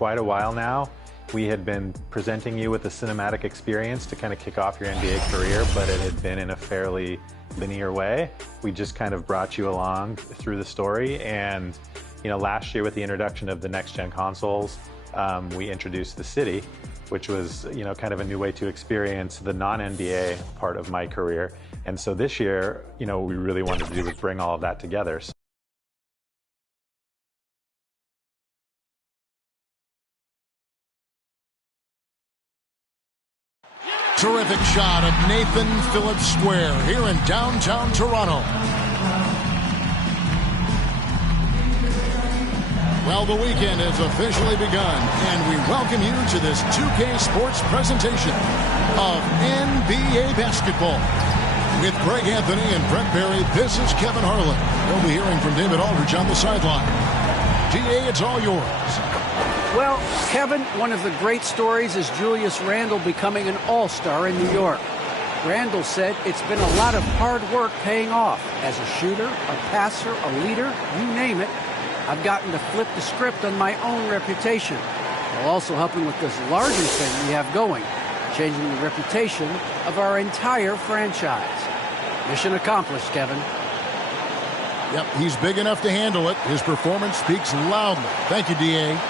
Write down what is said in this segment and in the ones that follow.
quite a while now. We had been presenting you with a cinematic experience to kind of kick off your NBA career, but it had been in a fairly linear way. We just kind of brought you along through the story, and last year with the introduction of the next-gen consoles, we introduced the City, which was kind of a new way to experience the non-NBA part of my career. And so this year, what we really wanted to do was bring all of that together. Terrific shot of Nathan Phillips Square here in downtown Toronto. Well, the weekend has officially begun, and we welcome you to this 2K Sports presentation of NBA basketball. With Greg Anthony and Brent Barry, this is Kevin Harlan. We'll be hearing from David Aldridge on the sideline. DA, it's all yours. Well, Kevin, one of the great stories is Julius Randle becoming an all-star in New York. Randle said it's been a lot of hard work paying off. As a shooter, a passer, a leader, you name it, I've gotten to flip the script on my own reputation, while also helping with this larger thing we have going, changing the reputation of our entire franchise. Mission accomplished, Kevin. Yep, he's big enough to handle it. His performance speaks loudly. Thank you, D.A.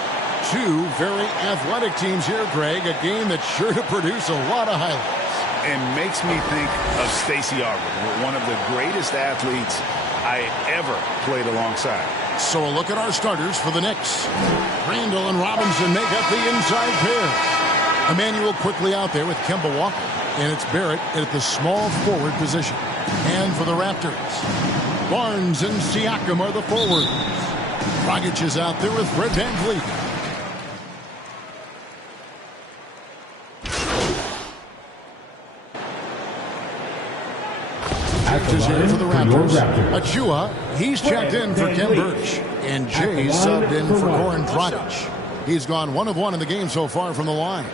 Two very athletic teams here, Greg. A game that's sure to produce a lot of highlights. And makes me think of Stacey Augmon, one of the greatest athletes I ever played alongside. So a look at our starters for the Knicks. Randle and Robinson make up the inside pair. Emmanuel quickly out there with Kemba Walker. And it's Barrett at the small forward position. And for the Raptors, Barnes and Siakam are the forwards. Dragic is out there with Fred VanVleet. Is in for the Raptors. Achua, he's checked in for Ken Birch. And Jay subbed in for Goran Dragic. He's gone 1 of 1 in the game so far from the line.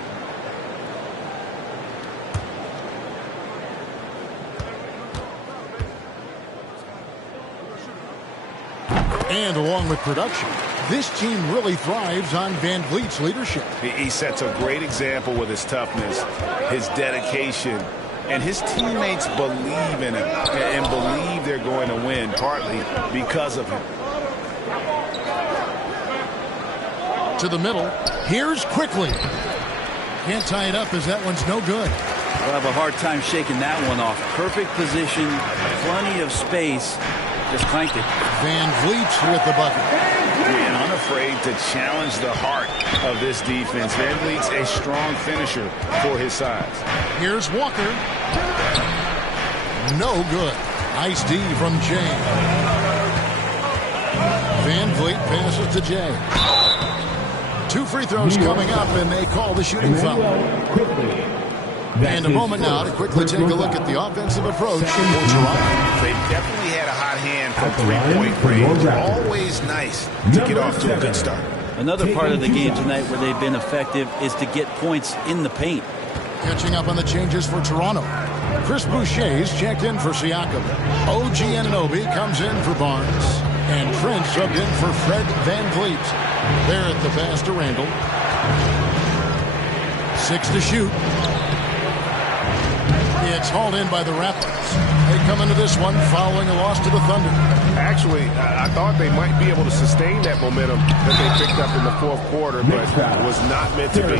And along with production, this team really thrives on VanVleet's leadership. He sets a great example with his toughness, his dedication, and his teammates believe in him and believe they're going to win, partly because of him. To the middle. Here's Quickly. Can't tie it up as that one's no good. We'll have a hard time shaking that one off. Perfect position, plenty of space. Just clanked it. VanVleet with the bucket. And unafraid to challenge the heart of this defense. VanVleet's a strong finisher for his size. Here's Walker. No good. Nice D from Jay. VanVleet passes to Jay. 2 free throws coming up, and they call the shooting foul. And a moment now to quickly take a look at the offensive approach for Toronto. They definitely had a hot hand from three-point range. Always nice to get off to a good start. Another part of the game tonight where they've been effective is to get points in the paint. Catching up on the changes for Toronto. Chris Boucher's checked in for Siakam. OG Anunoby comes in for Barnes. And Trent subbed in for Fred VanVleet. There at the pass to Randle. 6 to shoot. It's hauled in by the Raptors. They come into this one following a loss to the Thunder. Actually, I thought they might be able to sustain that momentum that they picked up in the fourth quarter, but it was not meant to be.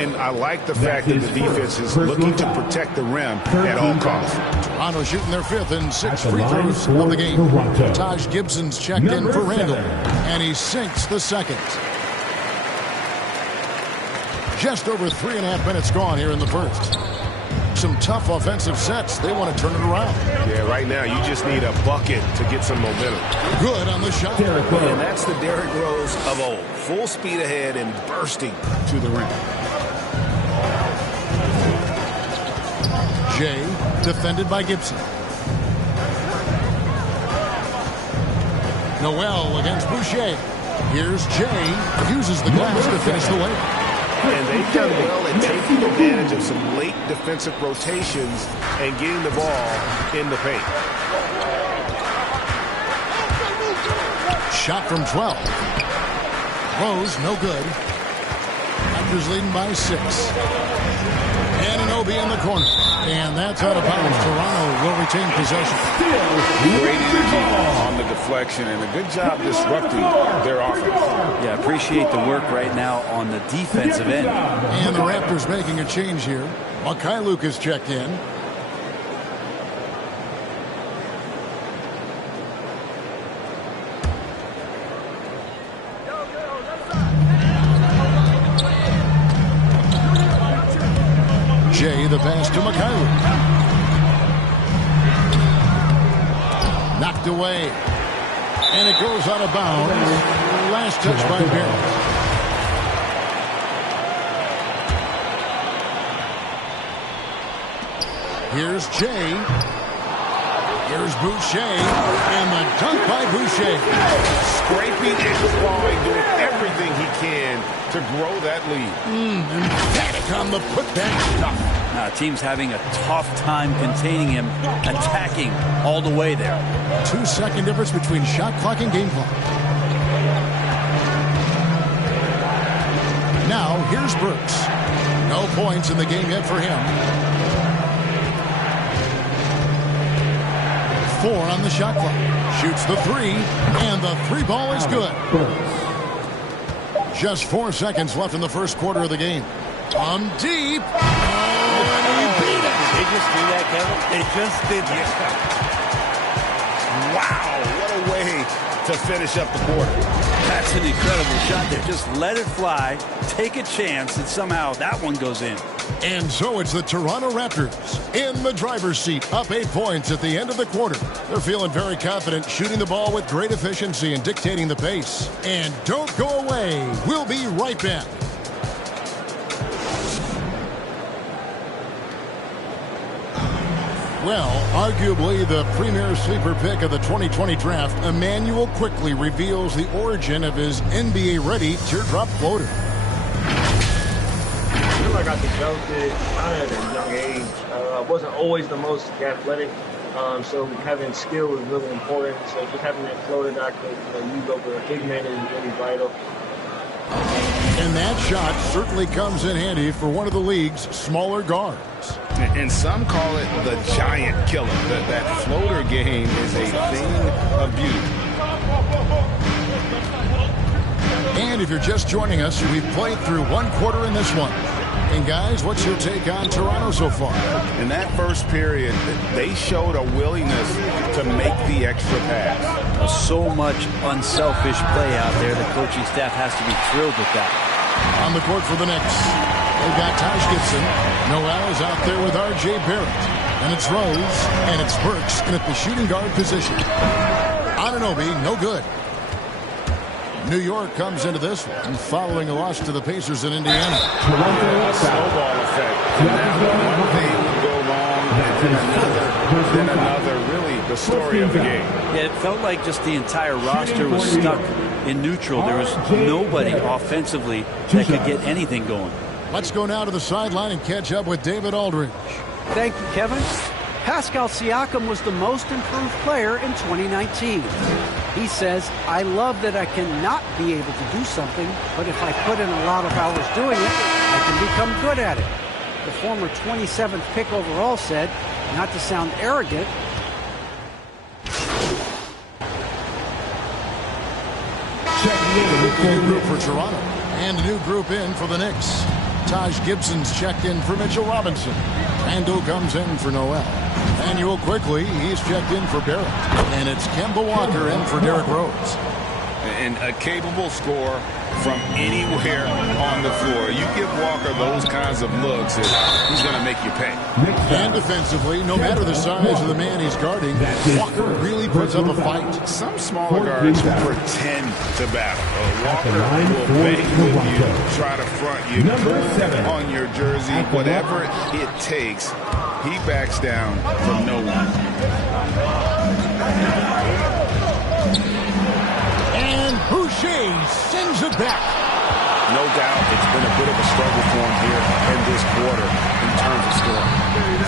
And I like the fact that the defense is looking to protect the rim at all costs. Toronto shooting their 5th and 6th free throws of the game. Taj Gibson's checked in for Randle, and he sinks the second. Just over 3.5 minutes gone here in the first. Some tough offensive sets. They want to turn it around. Yeah, right now you just need a bucket to get some momentum. Good on the shot. And that's the Derrick Rose of old. Full speed ahead and bursting to the rim. Jay defended by Gibson. Noel against Boucher. Here's Jay. Uses the glass to finish the layup. And they've done well at taking advantage of some late defensive rotations and getting the ball in the paint. Shot from 12. Rose, no good. Raptors leading by 6. Anunoby in the corner. And that's out of bounds. Toronto will retain possession. Great energy on the deflection and a good job disrupting their offense. Yeah, appreciate the work right now on the defensive end. And the Raptors making a change here. Mikhailuk is checked in. Jay, the pass to Mikhailuk. Knocked away. And it goes out of bounds. Last touch by Barrett. Here's Jay. Here's Boucher. And the dunk by Boucher. Scraping and clawing, doing everything he can to grow that lead. Emphatic on the putback stuff. Team's having a tough time containing him, attacking all the way there. 2-second difference between shot clock and game clock. Now, here's Burks. No points in the game yet for him. 4 on the shot clock. Shoots the 3, and the 3 ball is good. Just 4 seconds left in the first quarter of the game. From deep. And he beat it. They just do that, Kevin. They just did that. Wow, what a way to finish up the quarter. That's an incredible shot there. Just let it fly, take a chance, and somehow that one goes in. And so it's the Toronto Raptors in the driver's seat, up 8 points at the end of the quarter. They're feeling very confident, shooting the ball with great efficiency and dictating the pace. And don't go away. We'll be right back. Well, arguably the premier sleeper pick of the 2020 draft, Emmanuel quickly reveals the origin of his NBA-ready teardrop floater. I feel like I developed it at a young age. I wasn't always the most athletic, so having skill was really important. So just having that floater that I could use over a big man is really vital. And that shot certainly comes in handy for one of the league's smaller guards. And some call it the giant killer. That floater game is a thing of beauty. And if you're just joining us, we've played through 1 quarter in this one. And guys, what's your take on Toronto so far? In that first period, they showed a willingness to make the extra pass. So much unselfish play out there. The coaching staff has to be thrilled with that. On the court for the Knicks, they've got Taj Gibson. Noel is out there with R.J. Barrett. And it's Rose, and it's Burks, and at the shooting guard position. Anunoby, no good. New York comes into this one following a loss to the Pacers in Indiana. A snowball effect. One thing would go wrong, then another. Really, the story of the game. Yeah, it felt like just the entire roster was stuck in neutral. There was nobody offensively that could get anything going. Let's go now to the sideline and catch up with David Aldridge. Thank you, Kevin. Pascal Siakam was the most improved player in 2019. He says, I love that I cannot be able to do something, but if I put in a lot of hours doing it, I can become good at it. The former 27th pick overall said, not to sound arrogant, New group for Toronto and a new group in for the Knicks. Taj Gibson's checked in for Mitchell Robinson. Randall comes in for Noel. Manuel quickly, he's checked in for Barrett. And it's Kemba Walker in for Derrick Rose. And a capable scorer from anywhere on the floor. You give Walker those kinds of looks, he's going to make you pay. And defensively, no matter the size of the man he's guarding, Walker really puts up a fight. Some smaller guards pretend to battle. Walker will bang with you, try to front you, pull on your jersey, whatever it takes. He backs down from no one. And Boucher sends it back. No doubt it's been a bit of a struggle for him here in this quarter in terms of scoring.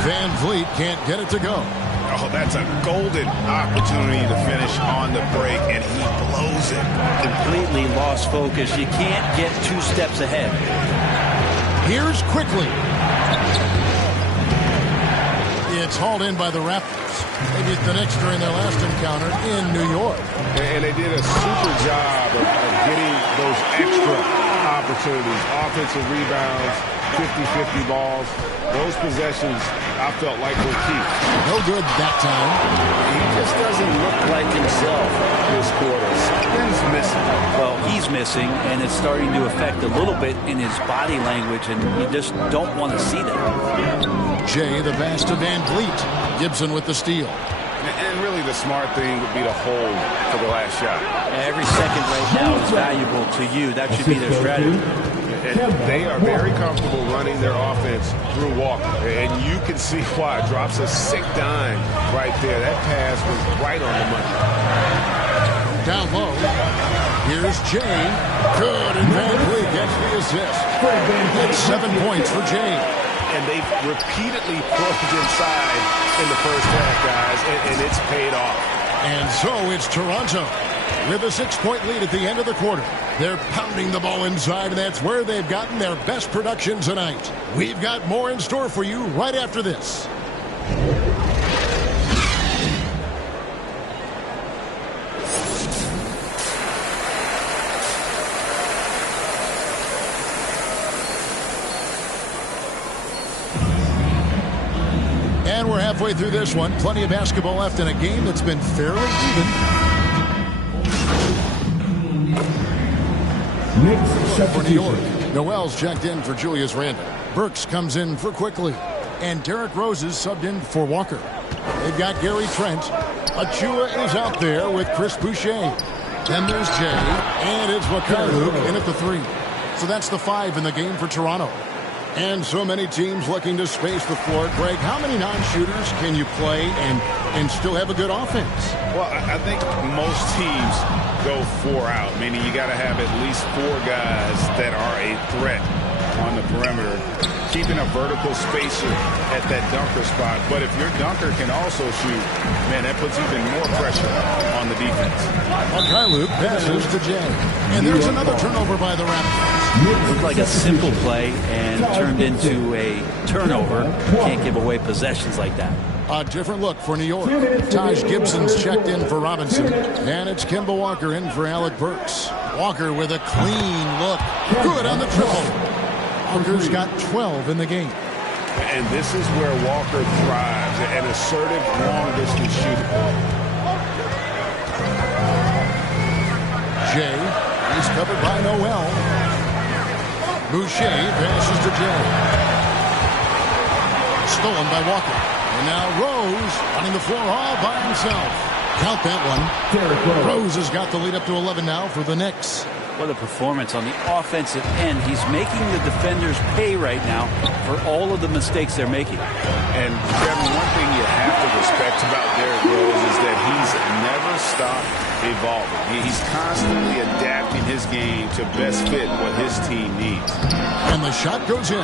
Van Vliet can't get it to go. Oh, that's a golden opportunity to finish on the break, and he blows it. Completely lost focus. You can't get 2 steps ahead. Here's quickly. It's hauled in by the Raptors. Maybe the Knicks during their last encounter in New York. And they did a super job of getting those extra opportunities. Offensive rebounds, 50-50 balls. Those possessions, I felt like were key. No good that time. He just doesn't look like himself this quarter. Something's missing. Well, he's missing, and it's starting to affect a little bit in his body language, and you just don't want to see that. Jay, the pass to Van Vliet. Gibson with the steal. And really the smart thing would be to hold for the last shot. Every second right now is valuable to you. That should be their strategy. And they are very comfortable running their offense through Walker. And you can see why. Drops a sick dime right there. That pass was right on the money. Down low. Here's Jay. Good, and Van Vliet gets the assist. It's 7 points for Jay. And they've repeatedly probed inside in the first half, guys, and it's paid off. And so it's Toronto with a 6-point lead at the end of the quarter. They're pounding the ball inside, and that's where they've gotten their best production tonight. We've got more in store for you right after this. And we're halfway through this one. Plenty of basketball left in a game that's been fairly even. For New York, Noel's checked in for Julius Randle. Burks comes in for Quickly. And Derrick Rose is subbed in for Walker. They've got Gary Trent. Achua is out there with Chris Boucher. Then there's Jay. And it's Wakaru in at the 3. So that's the 5 in the game for Toronto. And so many teams looking to space the floor. Greg, how many non-shooters can you play and still have a good offense? Well, I think most teams go 4 out, meaning you got to have at least 4 guys that are a threat on the perimeter, keeping a vertical spacer at that dunker spot. But if your dunker can also shoot, man, that puts even more pressure on the defense. Luke passes to Jay. And there's another turnover by the Raptors. Looked like a simple play and turned into a turnover. Can't give away possessions like that. A different look for New York. Taj Gibson's checked in for Robinson. And it's Kemba Walker in for Alec Burks. Walker with a clean look. Good on the triple. Walker's got 12 in the game. And this is where Walker thrives, an assertive long-distance shooter. Jay, he's covered by Noel. Boucher passes to Jay. Stolen by Walker. And now Rose running the floor all by himself. Count that one. Rose has got the lead up to 11 now for the Knicks. What a performance on the offensive end. He's making the defenders pay right now for all of the mistakes they're making. And, Kevin, one thing you have to respect about Derrick Rose is that he's never stopped evolving. He's constantly adapting his game to best fit what his team needs. And the shot goes in.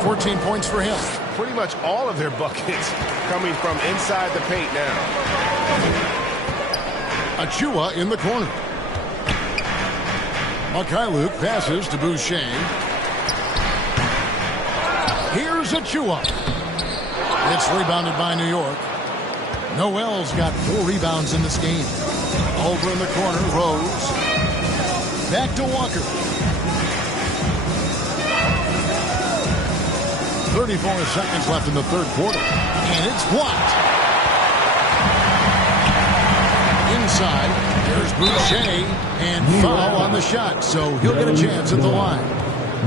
14 points for him. Pretty much all of their buckets coming from inside the paint now. Achua in the corner. Luke passes to Boucher. Here's Achua. It's rebounded by New York. Noel's got 4 rebounds in this game. Over in the corner, Rose. Back to Walker. 34 seconds left in the third quarter. And it's blocked. Inside, there's Boucher, and foul on the shot, so he'll get a chance at the line.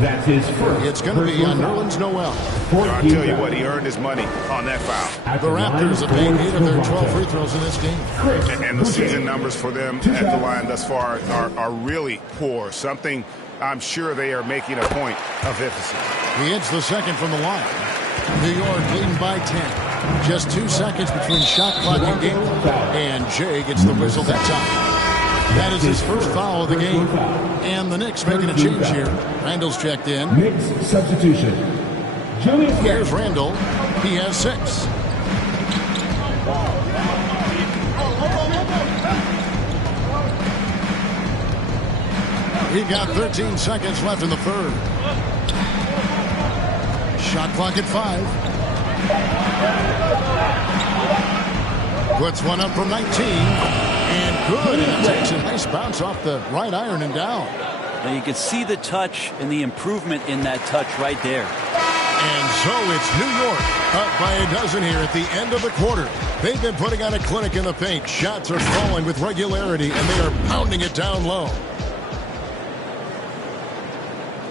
That's his first. It's going to be on Nerlens Noel. I'll tell you what, he earned his money on that foul. The Raptors have made 8 of their 12 free throws in this game. And the season numbers for them at the line thus far are really poor. Something I'm sure they are making a point of emphasis. He hits the second from the line. New York leading by 10. Just 2 seconds between shot clock and game. And Jay gets the whistle that time. That is his first foul of the game. And the Knicks making a change here. Randall's checked in. Knicks substitution. Here's Randall. He has 6. We've got 13 seconds left in the third. Shot clock at 5. Puts one up from 19. And good. And it takes a nice bounce off the right iron and down. Now you can see the touch and the improvement in that touch right there. And so it's New York up by a dozen here at the end of the quarter. They've been putting on a clinic in the paint. Shots are falling with regularity, and they are pounding it down low.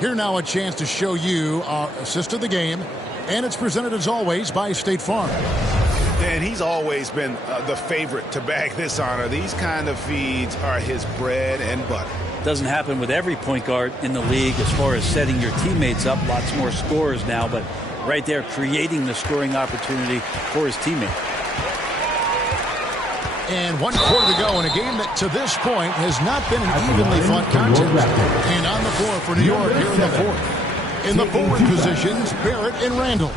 Here now a chance to show you our assist of the game, and it's presented as always by State Farm. And he's always been the favorite to bag this honor. These kind of feeds are his bread and butter. Doesn't happen with every point guard in the league as far as setting your teammates up. Lots more scorers now, but right there creating the scoring opportunity for his teammate. And 1 quarter to go in a game that to this point has not been an evenly fought contest. And on the floor for New York here in the fourth. In the forward positions, Barrett and Randall.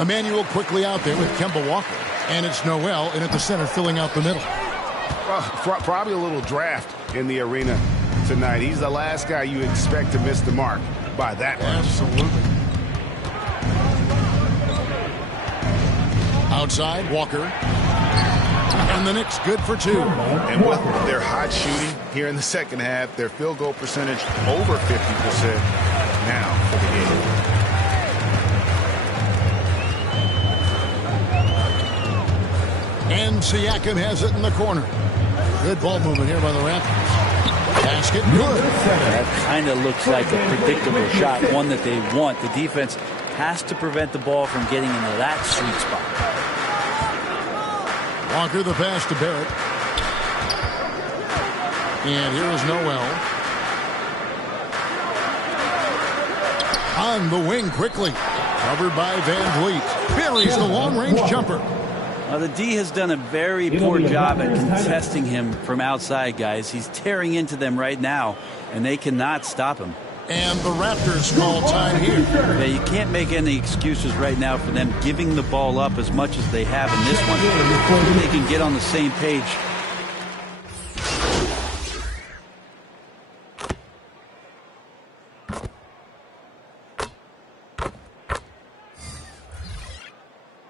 Emmanuel quickly out there with Kemba Walker. And it's Noel in at the center filling out the middle. Well, probably a little draft in the arena tonight. He's the last guy you expect to miss the mark by that much. Absolutely. Outside, Walker. And the Knicks good for 2. And with their hot shooting here in the second half, their field goal percentage over 50% now for the game. And Siakam has it in the corner. Good ball movement here by the Raptors. Basket good. That kind of looks like a predictable shot, one that they want. The defense has to prevent the ball from getting into that sweet spot. Walker the pass to Barrett. And here is Noel. On the wing quickly. Covered by Van Vliet. Buries the long-range jumper. Now, the D has done a very poor job at contesting him from outside, guys. He's tearing into them right now, and they cannot stop him. And the Raptors call time here. Yeah, you can't make any excuses right now for them giving the ball up as much as they have in this one. Hopefully they can get on the same page.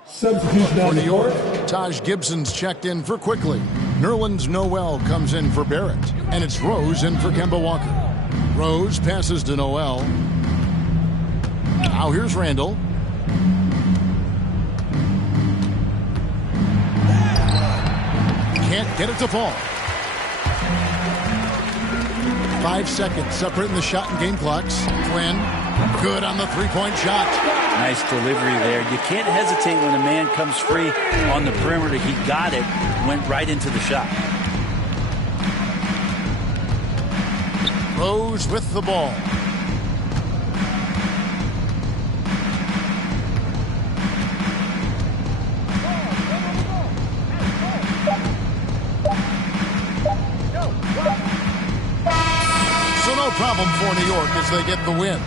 Substitution for New York. Taj Gibson's checked in for quickly. Nerlens Noel comes in for Barrett. And it's Rose in for Kemba Walker. Rose passes to Noel. Now here's Randall. Can't get it to fall. 5 seconds separating the shot and game clocks. Quinn, good on the three-point shot. Nice delivery there. You can't hesitate when a man comes free on the perimeter. He got it, went right into the shot. Rose with the ball. So no problem for New York as they get the win.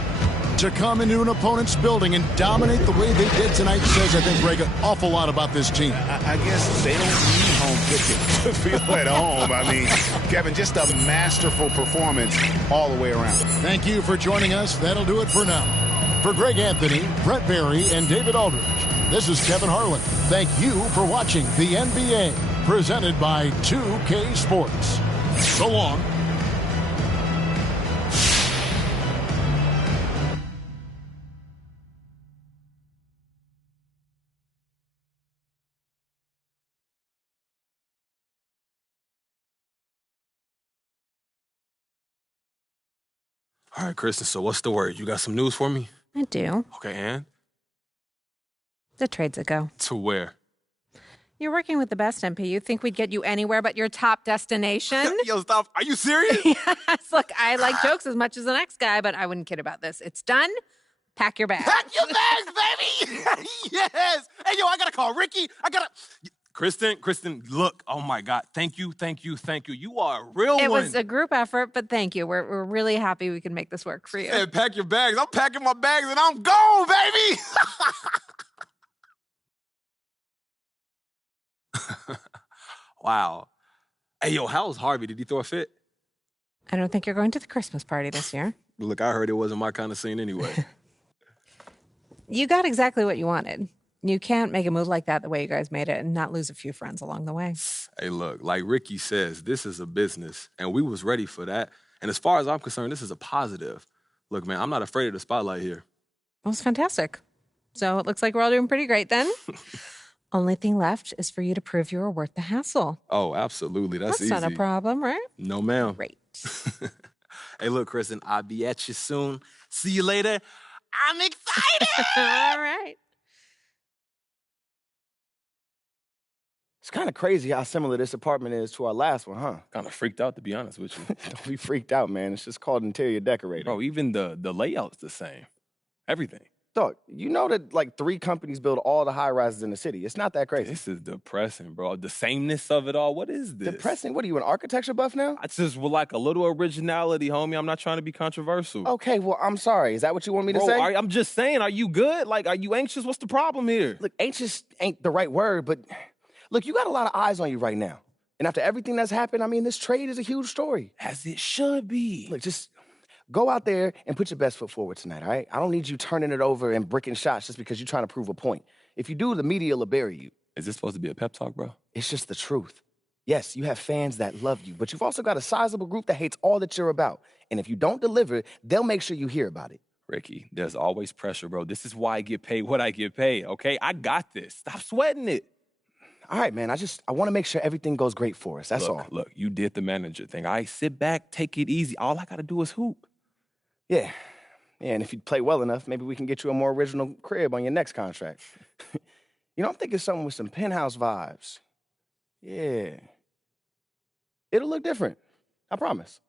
To come into an opponent's building and dominate the way they did tonight says, I think, Greg, an awful lot about this team. I guess they don't need home cooking to feel at home. I mean, Kevin, just a masterful performance all the way around. Thank you for joining us. That'll do it for now. For Greg Anthony, Brett Barry, and David Aldridge, this is Kevin Harlan. Thank you for watching the NBA, presented by 2K Sports. So long. All right, Kristen, so what's the word? You got some news for me? I do. Okay, and? The trade's a go. To where? You're working with the best, MP. You think we'd get you anywhere but your top destination? Yo, stop. Are you serious? Yes. Look, I like jokes as much as the next guy, but I wouldn't kid about this. It's done. Pack your bags. Pack your bags, baby! Yes! Hey, yo, I gotta call Ricky. Kristen, look. Oh, my God. Thank you. You are a real one. It was a group effort, but thank you. We're really happy we can make this work for you. Hey, pack your bags. I'm packing my bags, and I'm gone, baby! Wow. Hey, yo, how's Harvey? Did he throw a fit? I don't think you're going to the Christmas party this year. Look, I heard it wasn't my kind of scene anyway. You got exactly what you wanted. You can't make a move like that the way you guys made it and not lose a few friends along the way. Hey, look, like Ricky says, this is a business, and we was ready for that. And as far as I'm concerned, this is a positive. Look, man, I'm not afraid of the spotlight here. Well, it's fantastic. So it looks like we're all doing pretty great then. Only thing left is for you to prove you're worth the hassle. Oh, absolutely. That's easy. That's not a problem, right? No, ma'am. Great. Hey, look, Kristen, I'll be at you soon. See you later. I'm excited. All right. It's kind of crazy how similar this apartment is to our last one, huh? Kind of freaked out, to be honest with you. Don't be freaked out, man. It's just called interior decorating. Bro, even the layout's the same. Everything. Dog, you know that like 3 companies build all the high-rises in the city. It's not that crazy. This is depressing, bro. The sameness of it all. What is this? Depressing? What are you, an architecture buff now? I just would like a little originality, homie. I'm not trying to be controversial. Okay, well, I'm sorry. Is that what you want me to say? I'm just saying, are you good? Like, are you anxious? What's the problem here? Look, anxious ain't the right word, but look, you got a lot of eyes on you right now. And after everything that's happened, I mean, this trade is a huge story. As it should be. Look, just go out there and put your best foot forward tonight, all right? I don't need you turning it over and bricking shots just because you're trying to prove a point. If you do, the media will bury you. Is this supposed to be a pep talk, bro? It's just the truth. Yes, you have fans that love you, but you've also got a sizable group that hates all that you're about. And if you don't deliver, they'll make sure you hear about it. Ricky, there's always pressure, bro. This is why I get paid what I get paid, okay? I got this. Stop sweating it. All right, man, I want to make sure everything goes great for us. That's all. Look, you did the manager thing. I sit back, take it easy. All I got to do is hoop. Yeah, and if you play well enough, maybe we can get you a more original crib on your next contract. You know, I'm thinking something with some penthouse vibes. Yeah. It'll look different. I promise.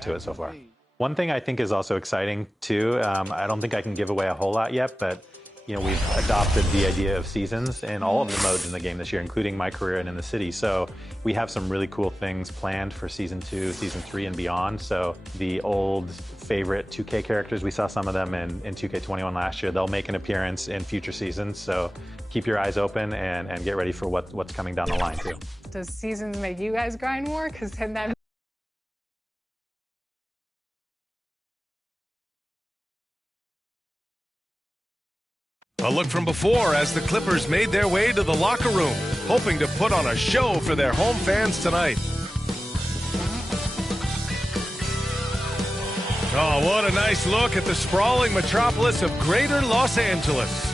To it so far. One thing I think is also exciting too, I don't think I can give away a whole lot yet, but you know, we've adopted the idea of seasons in all of the modes in the game this year, including My Career and In the City. So we have some really cool things planned for Season 2, Season 3, and beyond. So the old favorite 2K characters, we saw some of them in 2K21 last year. They'll make an appearance in future seasons. So keep your eyes open and get ready for what's coming down the line too. Does seasons make you guys grind more? Because then that A look from before as the Clippers made their way to the locker room, hoping to put on a show for their home fans tonight. Oh, what a nice look at the sprawling metropolis of Greater Los Angeles.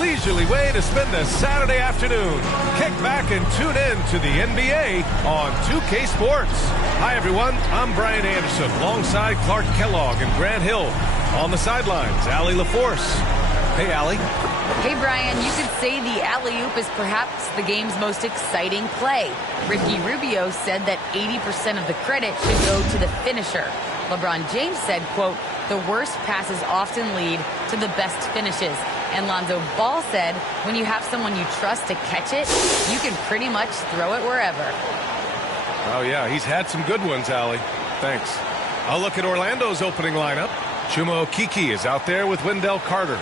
Leisurely way to spend a Saturday afternoon. Kick back and tune in to the NBA on 2K Sports. Hi, everyone. I'm Brian Anderson, alongside Clark Kellogg and Grant Hill. On the sidelines, Allie LaForce. Hey, Allie. Hey, Brian. You could say the alley-oop is perhaps the game's most exciting play. Ricky Rubio said that 80% of the credit should go to the finisher. LeBron James said, quote, the worst passes often lead to the best finishes. And Lonzo Ball said, when you have someone you trust to catch it, you can pretty much throw it wherever. Oh, yeah, he's had some good ones, Allie. Thanks. I'll look at Orlando's opening lineup. Chuma Okeke is out there with Wendell Carter.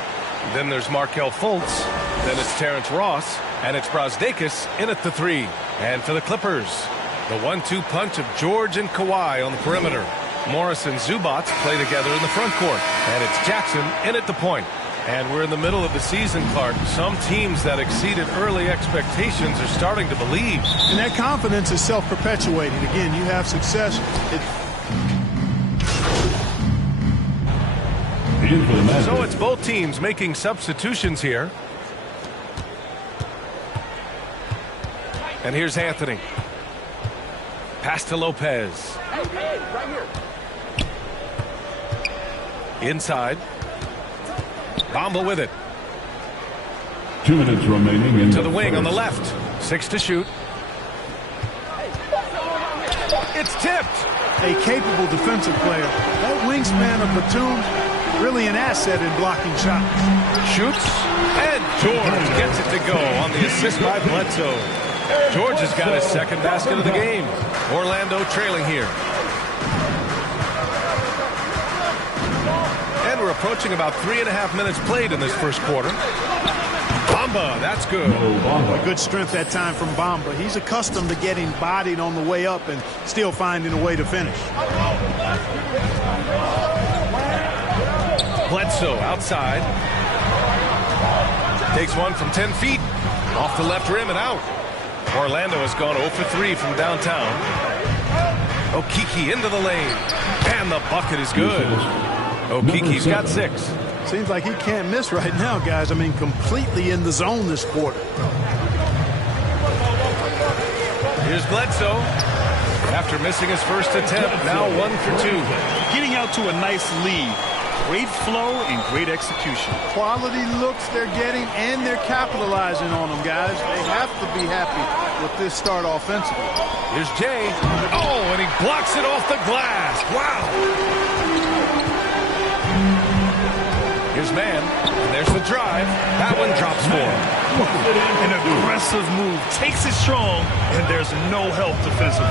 Then there's Markelle Fultz. Then it's Terrence Ross. And it's Brazdeikis in at the 3. And for the Clippers, the 1-2 punch of George and Kawhi on the perimeter. Morris and Zubac play together in the front court. And it's Jackson in at the point. And we're in the middle of the season, Clark. Some teams that exceeded early expectations are starting to believe. And that confidence is self-perpetuating. Again, you have success. So it's both teams making substitutions here. And here's Anthony. Pass to Lopez. Inside. Bamba with it. 2 minutes remaining in to the wing on the left. 6 to shoot. It's tipped. A capable defensive player. That wingspan of Batum, really an asset in blocking shots. Shoots, and George gets it to go on the assist by Bledsoe. George has got his second basket of the game. Orlando trailing here. And we're approaching about 3.5 minutes played in this first quarter. Bamba, that's good. A good strength that time from Bamba. He's accustomed to getting bodied on the way up and still finding a way to finish. Bledsoe outside. Takes one from 10 feet. Off the left rim and out. Orlando has gone 0 for 3 from downtown. Okeke into the lane. And the bucket is good. Okeke's got 6. Seems like he can't miss right now, guys. I mean, completely in the zone this quarter. Here's Bledsoe. After missing his first attempt, now 1 for 2. Getting out to a nice lead. Great flow and great execution. Quality looks they're getting, and they're capitalizing on them, guys. They have to be happy with this start offensively. Here's Jay. Oh, and he blocks it off the glass. Wow. Here's Man, and there's the drive. That one drops for him. An aggressive move, takes it strong, and there's no help defensively.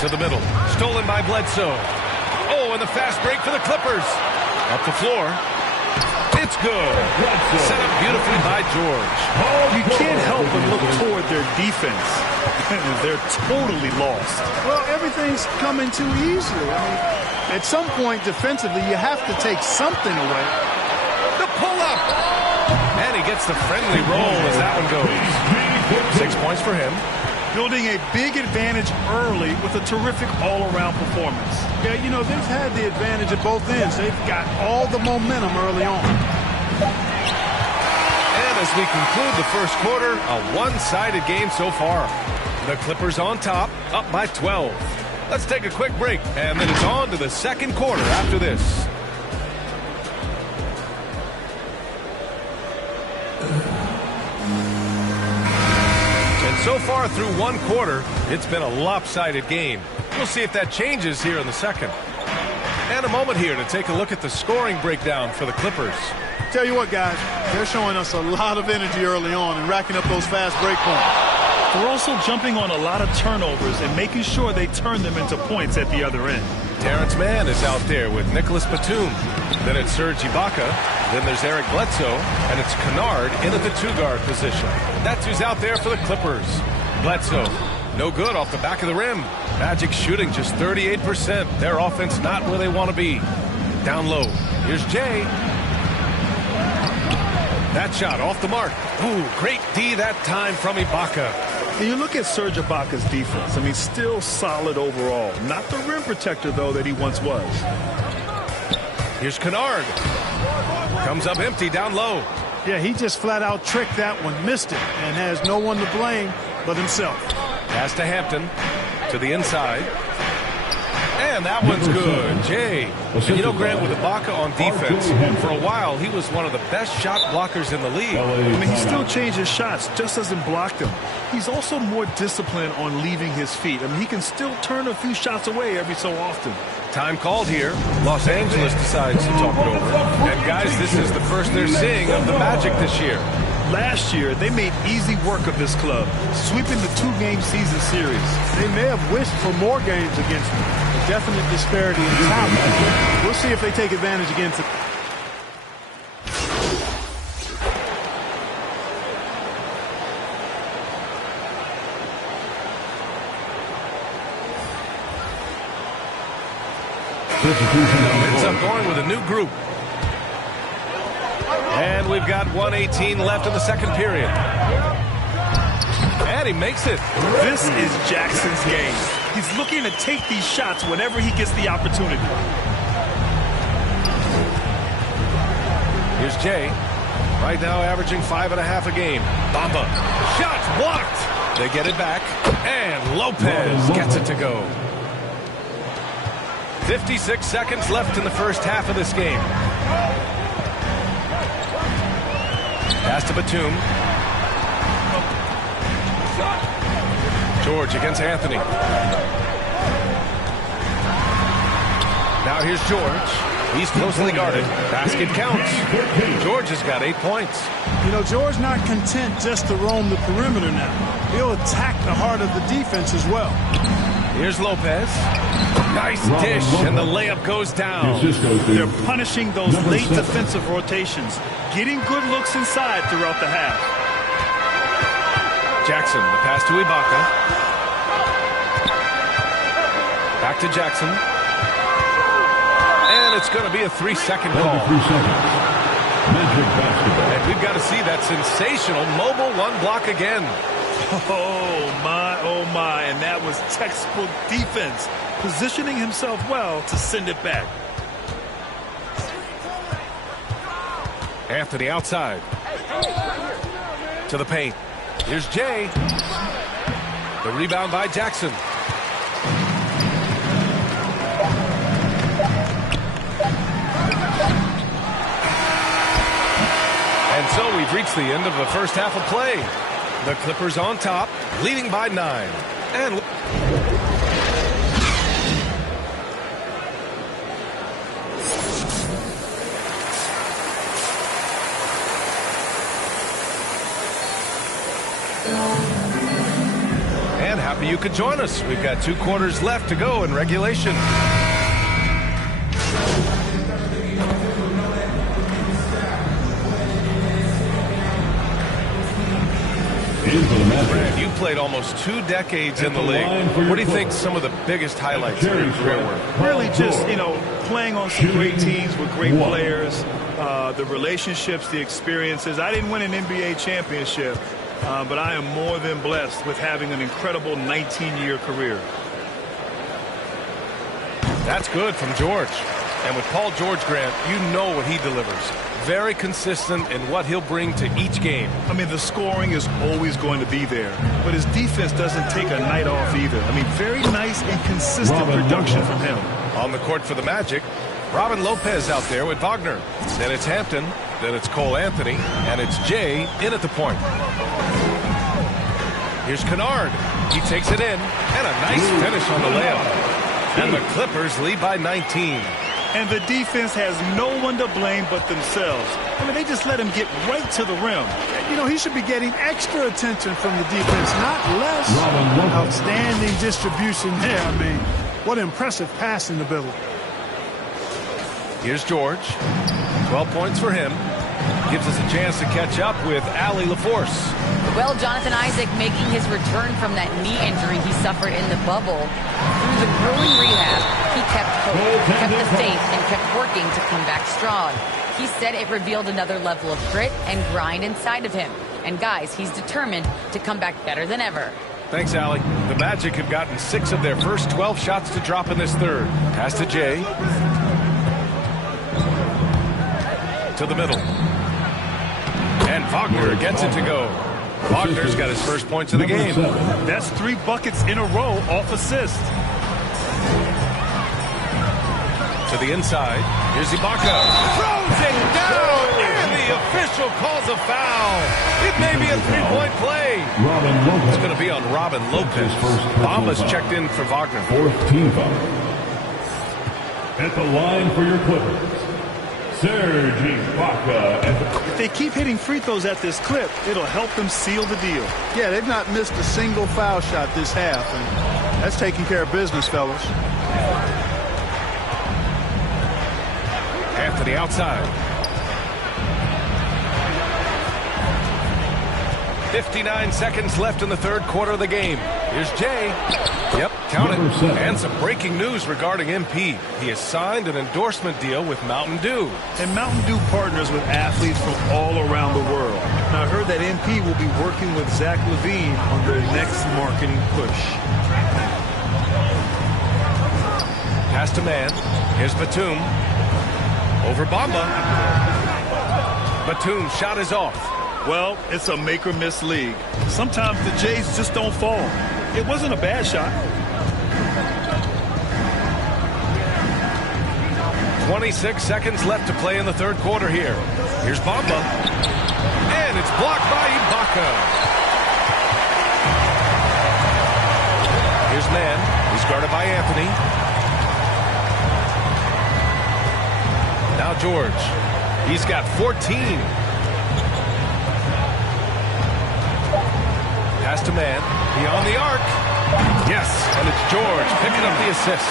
To the middle, stolen by Bledsoe. Oh, and the fast break for the Clippers. Up the floor. It's good. Set up beautifully by George. You can't help but look toward their defense. They're totally lost. Well, everything's coming too easily. I mean, at some point defensively, you have to take something away. The pull-up. And he gets the friendly roll as that one goes. 6 points for him. Building a big advantage early with a terrific all-around performance. Yeah, you know, they've had the advantage at both ends. They've got all the momentum early on. And as we conclude the first quarter, a one-sided game so far. The Clippers on top, up by 12. Let's take a quick break, and then it's on to the second quarter after this. And so far through one quarter, it's been a lopsided game. We'll see if that changes here in the second. And a moment here to take a look at the scoring breakdown for the Clippers. Tell you what, guys, they're showing us a lot of energy early on and racking up those fast break points. They're also jumping on a lot of turnovers and making sure they turn them into points at the other end. Terrence Mann is out there with Nicholas Batum. Then it's Serge Ibaka. Then there's Eric Bledsoe. And it's Kennard in at the 2-guard position. That's who's out there for the Clippers. Bledsoe, no good off the back of the rim. Magic shooting just 38%. Their offense not where they want to be. Down low. Here's Jay. That shot off the mark. Ooh, great D that time from Ibaka. You look at Serge Ibaka's defense. I mean, still solid overall. Not the rim protector, though, that he once was. Here's Kennard. Comes up empty down low. Yeah, he just flat out tricked that one, missed it, and has no one to blame but himself. Pass to Hampton, to the inside. And that one's good. Jay. And you know, Grant, with Ibaka on defense, for a while, he was one of the best shot blockers in the league. I mean, he still changes shots, just doesn't block them. He's also more disciplined on leaving his feet. I mean, he can still turn a few shots away every so often. Time called here. Los Angeles decides to talk it over. And guys, this is the first they're seeing of the Magic this year. Last year, they made easy work of this club, sweeping the 2-game season series. They may have wished for more games against them. A definite disparity in talent. We'll see if they take advantage against it. Ends up going with a new group. And we've got 1:18 left in the second period. And he makes it. This is Jackson's game. He's looking to take these shots whenever he gets the opportunity. Here's Jay. Right now averaging 5.5 a game. Bamba. Shots blocked. They get it back. And Lopez gets it to go. 56 seconds left in the first half of this game. Pass to Batum. George against Anthony. Now here's George. He's closely guarded. Basket counts. George has got 8 points. You know, George not content just to roam the perimeter now. He'll attack the heart of the defense as well. Here's Lopez. Nice dish, and the layup goes down. They're punishing those late defensive rotations, getting good looks inside throughout the half. Jackson, the pass to Ibaka. Back to Jackson. And it's going to be a 3-second call. And we've got to see that sensational mobile one block again. Oh my, and that was textbook defense, positioning himself well to send it back. Anthony outside. To the paint. Here's Jay. The rebound by Jackson. And so we've reached the end of the first half of play. The Clippers on top, leading by 9. And happy you could join us. We've got 2 quarters left to go in regulation. Brad, you played almost 2 decades in the league. What do you think some of the biggest highlights of your career were? Really just, playing on some great teams with great players, the relationships, the experiences. I didn't win an NBA championship, but I am more than blessed with having an incredible 19-year career. That's good from George. And with Paul George, Grant, you know what he delivers. Very consistent in what he'll bring to each game. I mean, the scoring is always going to be there, but his defense doesn't take a night off either. I mean, very nice and consistent production from him. On the court for the Magic, Robin Lopez out there with Wagner. Then it's Hampton, then it's Cole Anthony, and it's Jay in at the point. Here's Kennard. He takes it in, and a nice finish on the layup. And the Clippers lead by 19. And the defense has no one to blame but themselves. I mean, they just let him get right to the rim. He should be getting extra attention from the defense, not less. Outstanding distribution there. I mean, what impressive passing ability. Here's George. 12 points for him. Gives us a chance to catch up with Allie LaForce. Well, Jonathan Isaac making his return from that knee injury he suffered in the bubble. Through the grueling rehab, he kept hope, kept the faith, and kept working to come back strong. He said it revealed another level of grit and grind inside of him. And guys, he's determined to come back better than ever. Thanks, Allie. The Magic have gotten 6 of their first 12 shots to drop in this third. Pass to Jay. To the middle. And Wagner gets it to go. Wagner's got his first points of the game. That's 3 buckets in a row off assist. To the inside. Here's Ibaka. Throws it down, and the official calls a foul. It may be a 3-point play. It's going to be on Robin Lopez. Bamba's checked in for Wagner. 4th team foul. At the line for your Clippers, Serge Ibaka. If they keep hitting free throws at this clip, it'll help them seal the deal. Yeah, they've not missed a single foul shot this half, and that's taking care of business, fellas. To the outside. 59 seconds left in the third quarter of the game. Here's Jay. Yep, count it. And some breaking news regarding MP. He has signed an endorsement deal with Mountain Dew. And Mountain Dew partners with athletes from all around the world. Now, I heard that MP will be working with Zach LaVine on their next marketing push. Pass to man. Here's Batum. Over Bamba. Batum's shot is off. Well, it's a make-or-miss league. Sometimes the Jays just don't fall. It wasn't a bad shot. 26 seconds left to play in the third quarter here. Here's Bamba. And it's blocked by Ibaka. Here's Man. He's guarded by Anthony. Now George. He's got 14. Pass to Man. Beyond the arc. Yes, and it's George picking up the assist.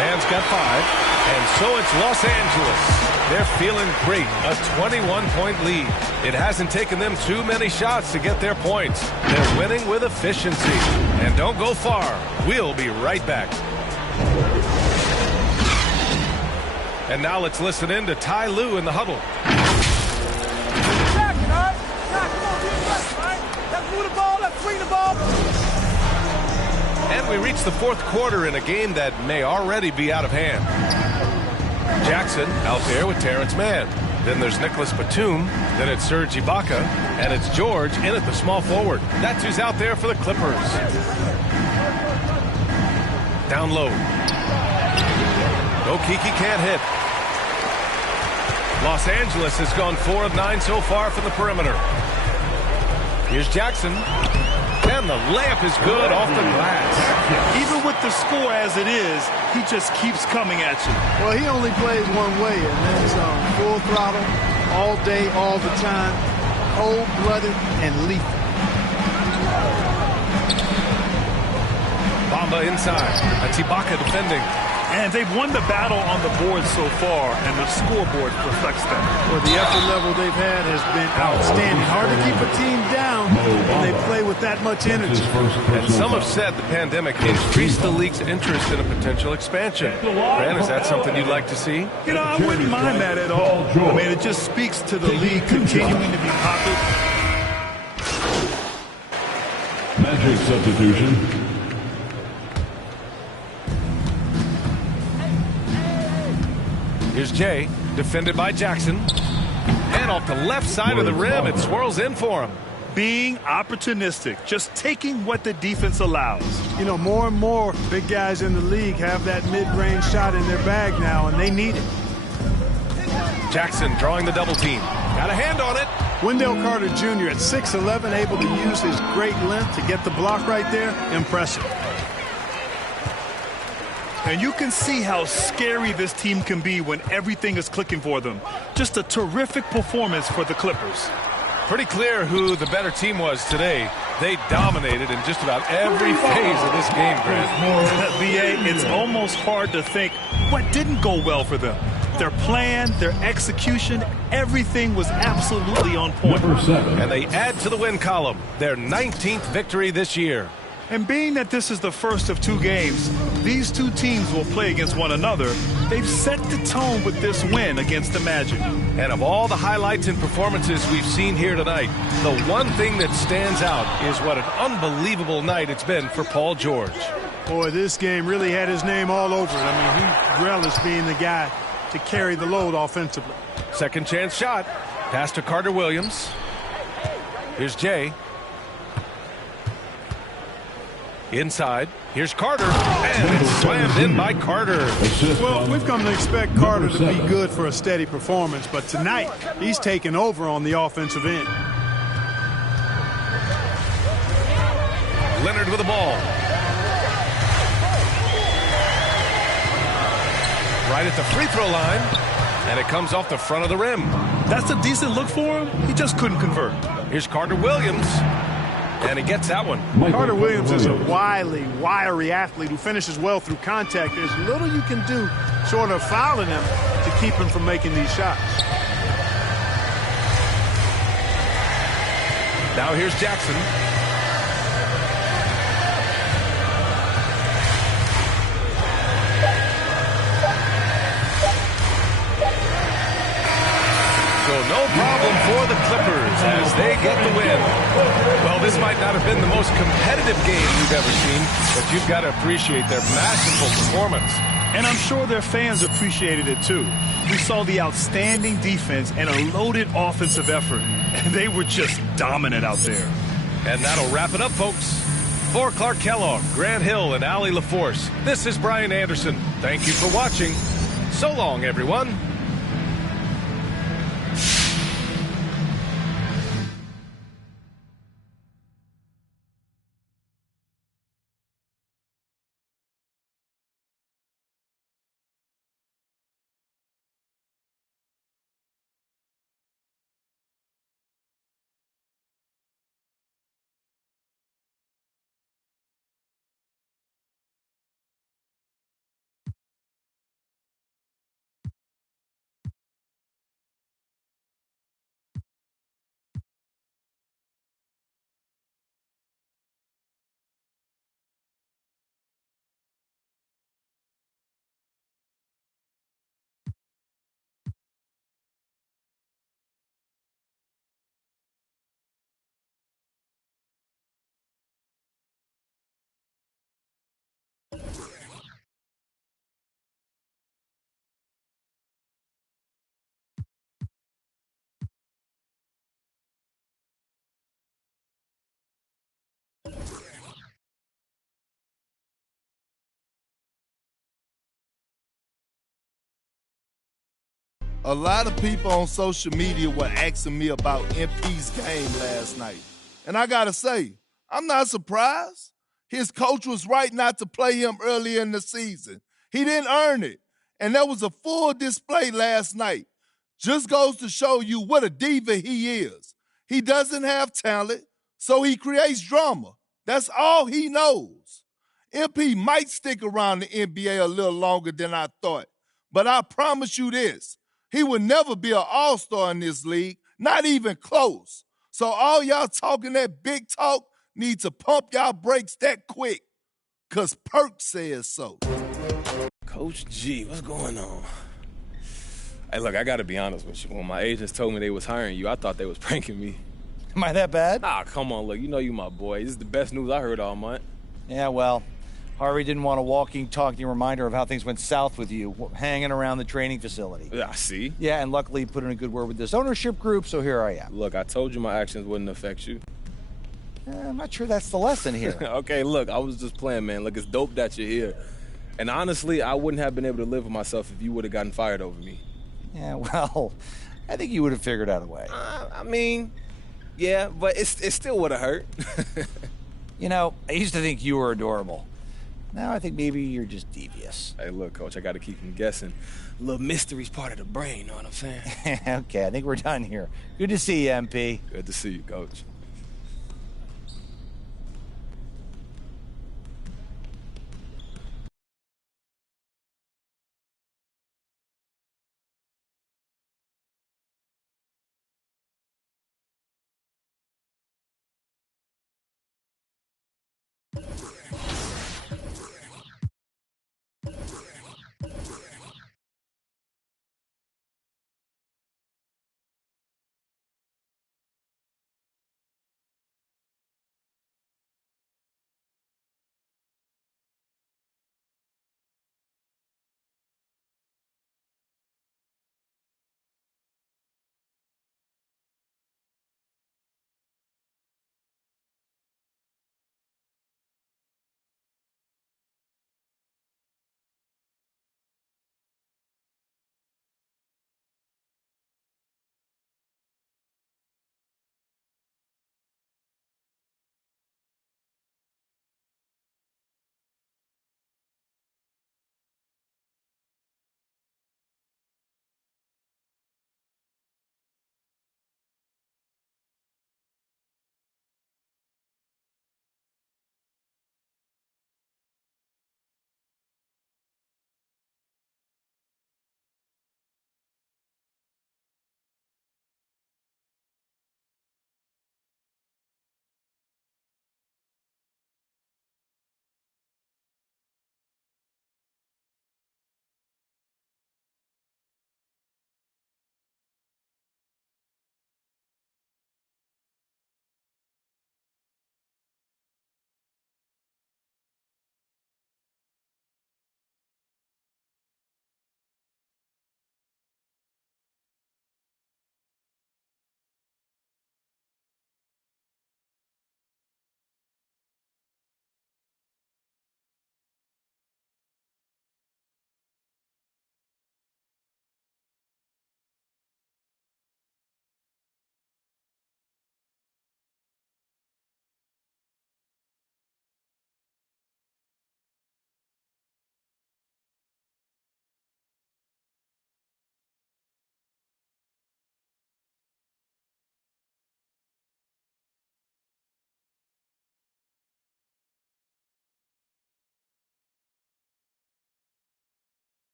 Man's got 5. And so it's Los Angeles. They're feeling great. A 21-point lead. It hasn't taken them too many shots to get their points. They're winning with efficiency. And don't go far. We'll be right back. And now let's listen in to Ty Lue in the huddle. And we reach the fourth quarter in a game that may already be out of hand. Jackson out there with Terrence Mann. Then there's Nicholas Batum. Then it's Serge Ibaka. And it's George in at the small forward. That's who's out there for the Clippers. Down low. Okeke can't hit. Los Angeles has gone 4 of 9 so far from the perimeter. Here's Jackson. And the layup is good off the glass. Even with the score as it is, he just keeps coming at you. Well, he only plays one way, and that's full throttle, all day, all the time, cold-blooded and lethal. Bamba inside. That's Ibaka defending. And they've won the battle on the board so far, and the scoreboard reflects that. Well, the effort level they've had has been outstanding. Hard to keep a team down when they play with that much energy. And some have said the pandemic increased the league's interest in a potential expansion. Grant, is that something you'd like to see? You know, I wouldn't mind that at all. I mean, it just speaks to the league continuing to be popular. Magic substitution. Here's Jay, defended by Jackson. And off the left side of the rim, it swirls in for him. Being opportunistic, just taking what the defense allows. You know, more and more big guys in the league have that mid-range shot in their bag now, and they need it. Jackson drawing the double team. Got a hand on it. Wendell Carter Jr. at 6'11", able to use his great length to get the block right there. Impressive. And you can see how scary this team can be when everything is clicking for them. Just a terrific performance for the Clippers. Pretty clear who the better team was today. They dominated in just about every phase of this game, Grant. BA, it's almost hard to think what didn't go well for them. Their plan, their execution, everything was absolutely on point. And they add to the win column, their 19th victory this year. And being that this is the first of 2 games, these 2 teams will play against one another. They've set the tone with this win against the Magic. And of all the highlights and performances we've seen here tonight, the one thing that stands out is what an unbelievable night it's been for Paul George. Boy, this game really had his name all over it. I mean, he relished being the guy to carry the load offensively. Second chance shot. Pass to Carter Williams. Here's Jay. Inside. Here's Carter. And it's slammed in by Carter. Well, we've come to expect Carter to be good for a steady performance, but tonight he's taken over on the offensive end. Leonard with the ball. Right at the free throw line. And it comes off the front of the rim. That's a decent look for him. He just couldn't convert. Here's Carter Williams. And he gets that one. Carter Williams is a wily, wiry athlete who finishes well through contact. There's little you can do short of fouling him to keep him from making these shots. Now here's Jackson. So no problem for the Clippers as they get the win. Well, this might not have been the most competitive game you've ever seen, but you've got to appreciate their masterful performance. And I'm sure their fans appreciated it too. We saw the outstanding defense and a loaded offensive effort, and they were just dominant out there. And that'll wrap it up, folks. For Clark Kellogg, Grant Hill, and Allie LaForce, this is Brian Anderson. Thank you for watching. So long, everyone. A lot of people on social media were asking me about MP's game last night. And I gotta say, I'm not surprised. His coach was right not to play him early in the season. He didn't earn it. And there was a full display last night. Just goes to show you what a diva he is. He doesn't have talent, so he creates drama. That's all he knows. MP might stick around the NBA a little longer than I thought. But I promise you this. He would never be an all-star in this league, not even close. So all y'all talking that big talk need to pump y'all brakes that quick, because Perk says so. Coach G, what's going on? Hey, look, I got to be honest with you. When my agents told me they was hiring you, I thought they was pranking me. Am I that bad? Nah, come on, look, you know you my boy. This is the best news I heard all month. Yeah, well, Harvey didn't want a walking, talking reminder of how things went south with you, hanging around the training facility. Yeah, see? Yeah, and luckily you put in a good word with this ownership group, so here I am. Look, I told you my actions wouldn't affect you. I'm not sure that's the lesson here. Okay, look, I was just playing, man. Look, it's dope that you're here. And honestly, I wouldn't have been able to live with myself if you would have gotten fired over me. Yeah, well, I think you would have figured out a way. I mean, yeah, but it still would have hurt. You know, I used to think you were adorable. Now I think maybe you're just devious. Hey, look, Coach, I got to keep him guessing. A little mystery's part of the brain, you know what I'm saying? Okay, I think we're done here. Good to see you, MP. Good to see you, Coach.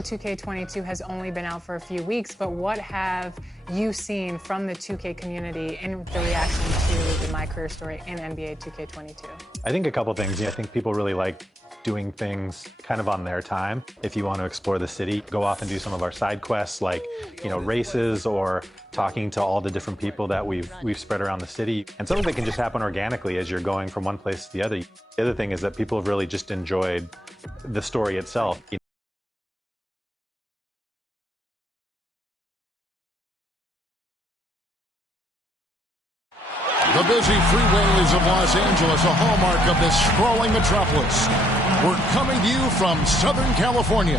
2K22 has only been out for a few weeks, but what have you seen from the 2K community in the reaction to the My Career story in NBA 2K22? I think a couple things. I think people really like doing things kind of on their time. If you want to explore the city, go off and do some of our side quests like, races or talking to all the different people that we've spread around the city. And some of it can just happen organically as you're going from one place to the other. The other thing is that people have really just enjoyed the story itself. The busy freeways of Los Angeles, a hallmark of this sprawling metropolis. We're coming to you from Southern California.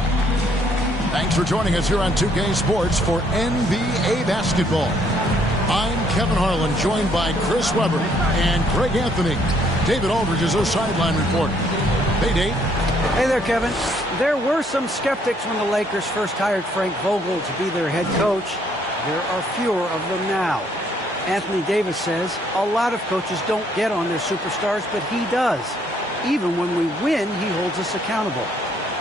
Thanks for joining us here on 2K Sports for NBA basketball. I'm Kevin Harlan, joined by Chris Webber and Greg Anthony. David Aldridge is our sideline reporter. Hey, Dave. Hey there, Kevin. There were some skeptics when the Lakers first hired Frank Vogel to be their head coach. There are fewer of them now. Anthony Davis says a lot of coaches don't get on their superstars, but he does. Even when we win, he holds us accountable.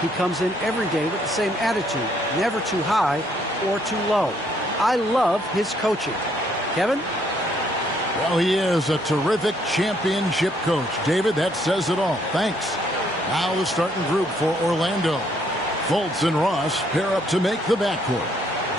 He comes in every day with the same attitude, never too high or too low. I love his coaching. Kevin? Well, he is a terrific championship coach. David, that says it all. Thanks. Now the starting group for Orlando. Fultz and Ross pair up to make the backcourt.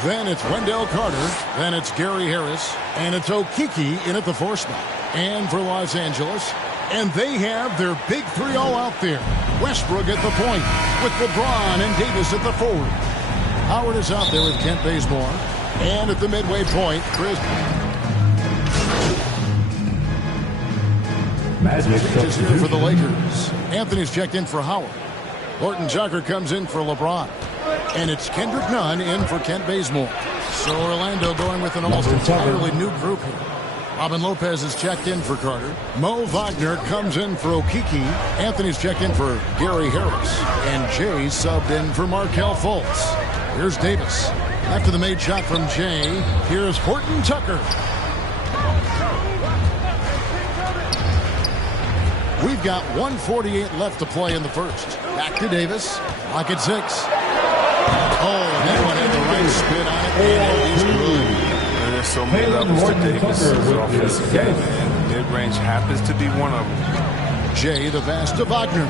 Then it's Wendell Carter, then it's Gary Harris, and it's Okiki in at the 4 spot. And for Los Angeles, and they have their big three all out there. Westbrook at the point, with LeBron and Davis at the forward. Howard is out there with Kent Bazemore. And at the midway point, Chris Magic is here for the Lakers. Anthony's checked in for Howard. Horton Tucker comes in for LeBron. And it's Kendrick Nunn in for Kent Bazemore. So Orlando going with an almost entirely new group here. Robin Lopez is checked in for Carter. Mo Wagner comes in for Okiki. Anthony's checked in for Gary Harris. And Jay subbed in for Markelle Fultz. Here's Davis. After the made shot from Jay, here's Horton Tucker. We've got 1:48 left to play in the first. Back to Davis. Clock at 6. Oh, that one had the right spin on it, and it is good. And there's so many levels to Davis' offensive game, and mid-range happens to be one of them. Jay, the pass to Wagner.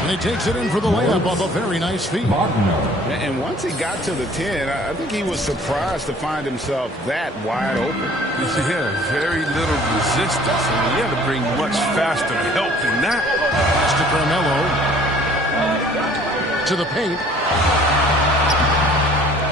And he takes it in for the layup off a very nice feed. And once he got to the 10, I think he was surprised to find himself that wide open. Yeah, very little resistance. I mean, you had to bring much faster help than that. Pass to Carmelo. To the paint.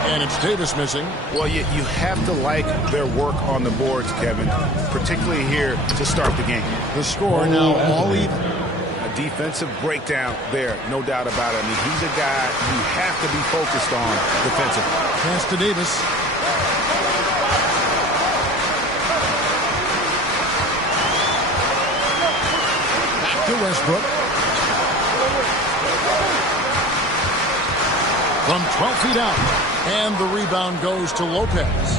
And it's Davis missing. Well, you have to like their work on the boards, Kevin, particularly here to start the game. The score now all even. A defensive breakdown there, no doubt about it. I mean, he's a guy you have to be focused on defensively. Pass to Davis. Back to Westbrook. From 12 feet out. And the rebound goes to Lopez.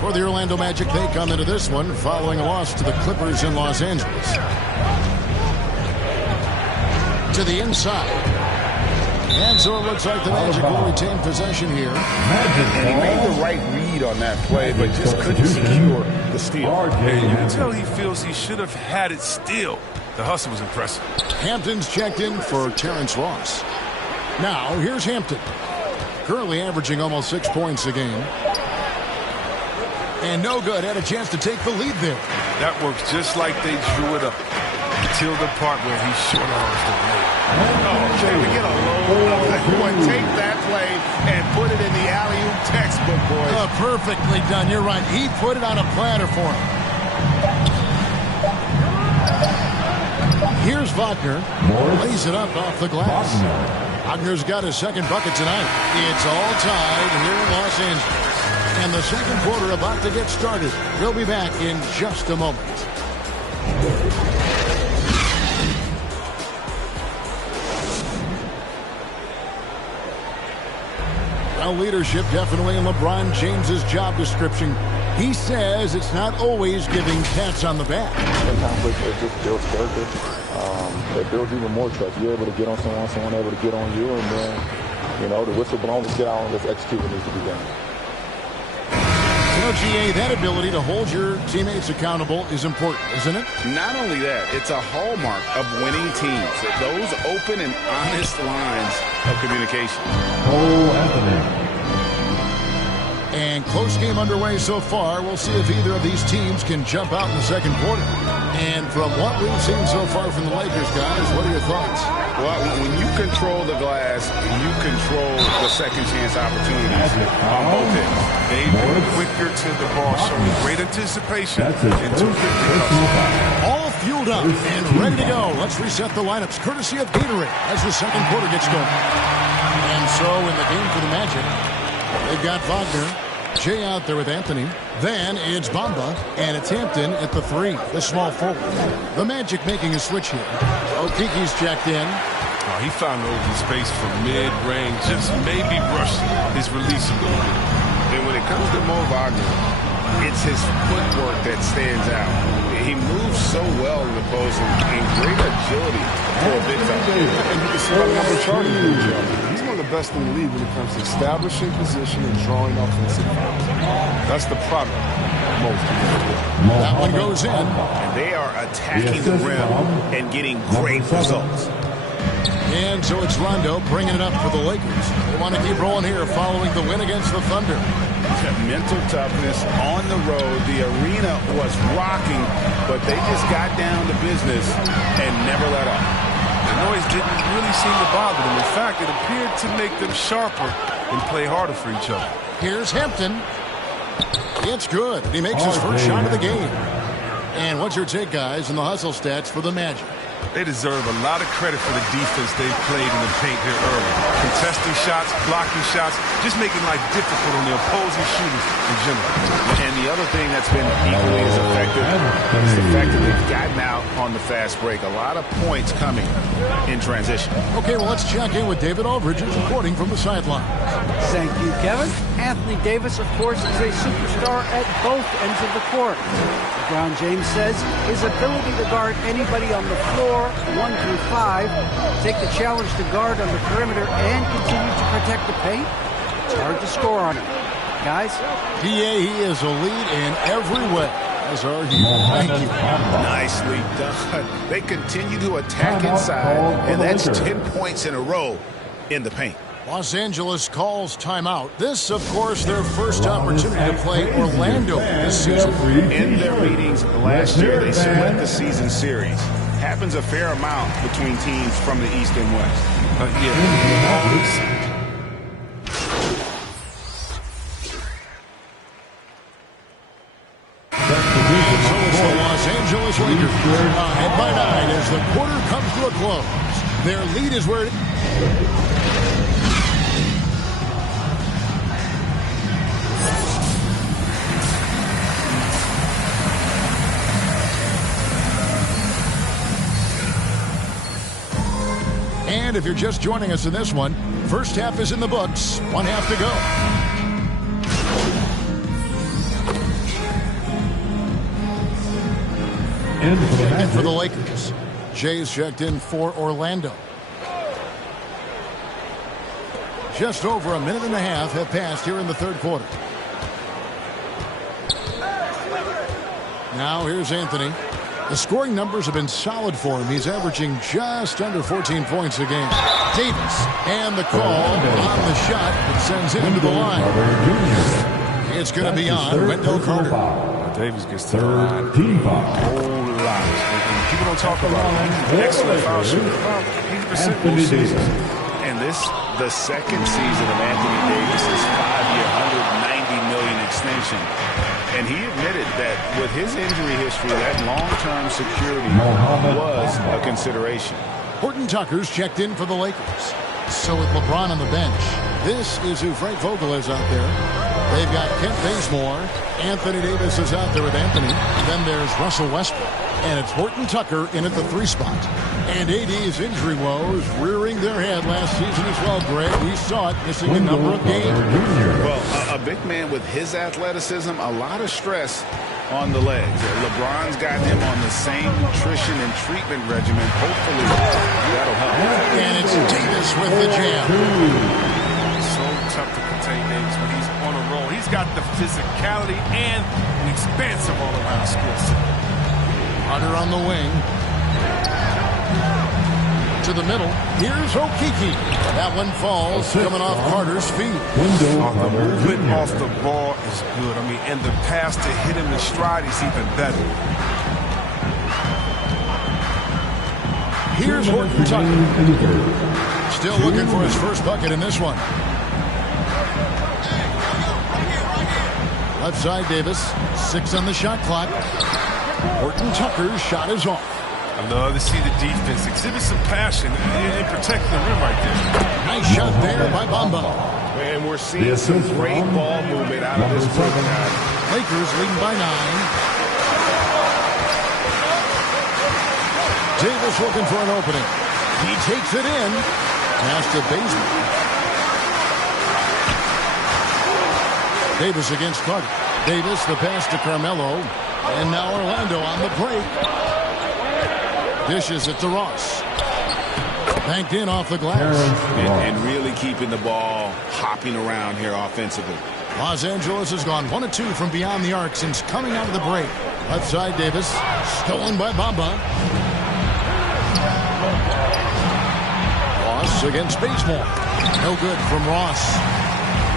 For the Orlando Magic, they come into this one following a loss to the Clippers in Los Angeles. To the inside. And so it looks like the Magic will retain possession here. And he made the right read on that play, but just couldn't secure the steal. And you can tell he feels he should have had it still. The hustle was impressive. Hampton's checked in for Terrence Ross. Now, here's Hampton. Currently averaging almost 6 points a game. And no good. Had a chance to take the lead there. That works just like they drew it up. Until the part where he short arms the play. Can we get a load of that one? Take that play and put it in the alley-oop textbook, boys. Perfectly done. You're right. He put it on a platter for him. Here's Wagner. Lays it up off the glass. Wagner's got his second bucket tonight. It's all tied here in Los Angeles. And the second quarter about to get started. We'll be back in just a moment. Well, leadership definitely in LeBron James's job description. He says it's not always giving pats on the back. Sometimes it just builds character. it builds even more trust. You're able to get on someone able to get on you, and then, the whistle blown, let's get out and let's execute what needs to be done. GA, that ability to hold your teammates accountable is important, isn't it? Not only that, it's a hallmark of winning teams. Those open and honest lines of communication. And close game underway so far. We'll see if either of these teams can jump out in the second quarter. And from what we've seen so far from the Lakers, guys, what are your thoughts? Well, when you control the glass, you control the second chance opportunities on both ends. They've been quicker to the ball, showing great anticipation and too quick to come. All fueled up and ready to go. Let's reset the lineups, courtesy of Gatorade, as the second quarter gets going. And so in the game for the Magic, they've got Wagner, Jay out there with Anthony. Then it's Bamba, and it's Hampton at the 3, the small forward. The Magic making a switch here. Okiki's checked in. Oh, he found open space from mid-range, just maybe rushed his release a little bit. And when it comes to Mo Wagner, it's his footwork that stands out. He moves so well in the post and great agility for a big fella. And you can see by the number of charting he's one of the best in the league when it comes to establishing position and drawing offensive fouls. That's the product of most people. That one goes in. And they are attacking the rim and getting great results. And so it's Rondo bringing it up for the Lakers. They want to keep rolling here following the win against the Thunder. Mental toughness on the road. The arena was rocking, but they just got down to business and never let up. The noise didn't really seem to bother them. In fact, it appeared to make them sharper and play harder for each other. Here's Hampton. It's good. He makes his first shot of the game. And what's your take, guys, in the hustle stats for the Magic? They deserve a lot of credit for the defense they've played in the paint here early. Contesting shots, blocking shots, just making life difficult on the opposing shooters in general. And the other thing that's been equally as effective is the fact that they've gotten out on the fast break. A lot of points coming in transition. Okay, well, let's check in with David Aldridge, reporting from the sideline. Thank you, Kevin. Anthony Davis, of course, is a superstar at both ends of the court. LeBron James says his ability to guard anybody on the floor, 1 through 5, take the challenge to guard on the perimeter and continue to protect the paint, it's hard to score on him. Guys? PA, he is a lead in every way. As are you. Thank you. Nicely done. They continue to attack inside, and that's 10 points in a row in the paint. Los Angeles calls timeout. This, of course, their first opportunity to play Orlando this season. In their meetings last year, they split the season series. Happens a fair amount between teams from the East and West. So it's the Los Angeles Lakers ahead by 9 as the quarter comes to a close. Their lead is where And if you're just joining us in this one, first half is in the books, 1 half to go. And for the Lakers, Jay's checked in for Orlando. Just over a minute and a half have passed here in the third quarter. Now here's Anthony. The scoring numbers have been solid for him. He's averaging just under 14 points a game. Davis, and the call on the shot that sends him to the line. It's going to be on Wendell Carter. Davis gets to the line a whole lot. And people don't talk about him. Excellent foul shooter. 80% most seasons. And this, the second season of Anthony Davis's 5-year, $190 million extension. And he admitted that with his injury history, that long-term security was a consideration. Horton Tucker's checked in for the Lakers. So with LeBron on the bench, this is who Frank Vogel is out there. They've got Kent Bazemore. Anthony Davis is out there with Anthony. Then there's Russell Westbrook. And it's Horton Tucker in at the 3 spot. And AD's injury woes rearing their head last season as well, Greg. We saw it, missing a number of games. Well, a big man with his athleticism, a lot of stress on the legs. LeBron's got him on the same nutrition and treatment regimen. Hopefully, that'll help. And it's Davis with the jam. So tough to contain Davis when he's on a roll. He's got the physicality and an expansive all-around skill set. Carter on the wing. To the middle. Here's Okiki. That one falls, coming off Carter's feet. The movement off the ball is good. I mean, and the pass to hit him in stride is even better. Here's Horton Tucker. Still looking for his first bucket in this one. Left side, Davis. 6 on the shot clock. Horton Tucker's shot is off. I love to see the defense exhibit some passion and protect the rim right there. Nice shot there by Bamba. And we're seeing some great ball movement out of this group now. Lakers leading by 9. Davis looking for an opening. He takes it in. Pass to Bazemore. Davis against Carter. Davis, the pass to Carmelo. And now Orlando on the break. Dishes it to Ross. Banked in off the glass. And really keeping the ball hopping around here offensively. Los Angeles has gone 1 of 2 from beyond the arc since coming out of the break. Left side, Davis. Stolen by Bamba. Ross against Bazemore. No good from Ross.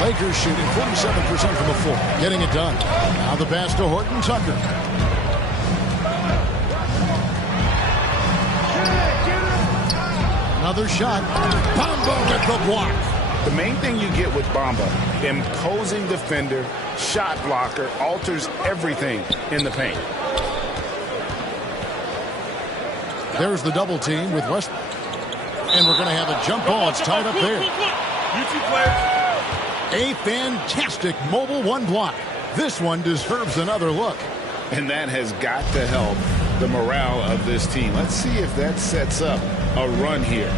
Lakers shooting 47% from the floor. Getting it done. Now the pass to Horton Tucker. Another shot. Bamba with the block. The main thing you get with Bamba, imposing defender, shot blocker, alters everything in the paint. There's the double team with Westbrook. And we're going to have a jump ball. It's tied up there. A fantastic mobile 1 block. This one deserves another look. And that has got to help the morale of this team. Let's see if that sets up a run here.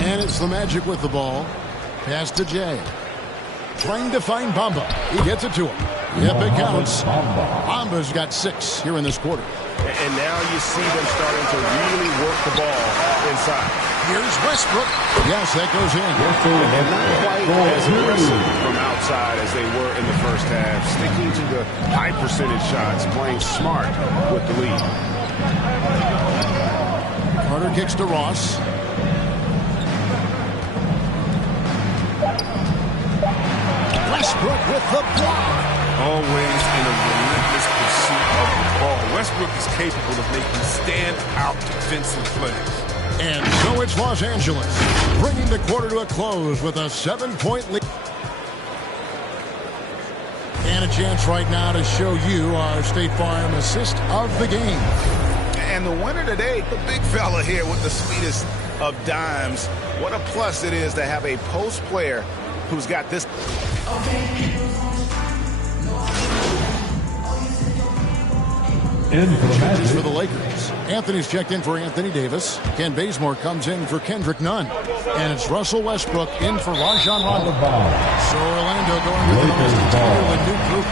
And it's the Magic with the ball. Pass to Jay. Trying to find Bamba. He gets it to him. Yep, it counts. Bamba's got 6 here in this quarter. And now you see them starting to really work the ball inside. Here's Westbrook. Yes, that goes in. And not quite as aggressive from outside as they were in the first half. Sticking to the high percentage shots, playing smart with the lead. Carter kicks to Ross. Westbrook with the block. Always in a relentless pursuit of the ball. Westbrook is capable of making stand-out defensive plays. And so it's Los Angeles, bringing the quarter to a close with a 7-point lead. And a chance right now to show you our State Farm assist of the game. And the winner today, the big fella here with the sweetest of dimes. What a plus it is to have a post player who's got this. Changes for the Lakers. Anthony's checked in for Anthony Davis. Ken Bazemore comes in for Kendrick Nunn. And it's Russell Westbrook in for Rajon Rondo. So Orlando going with the most entirely new group.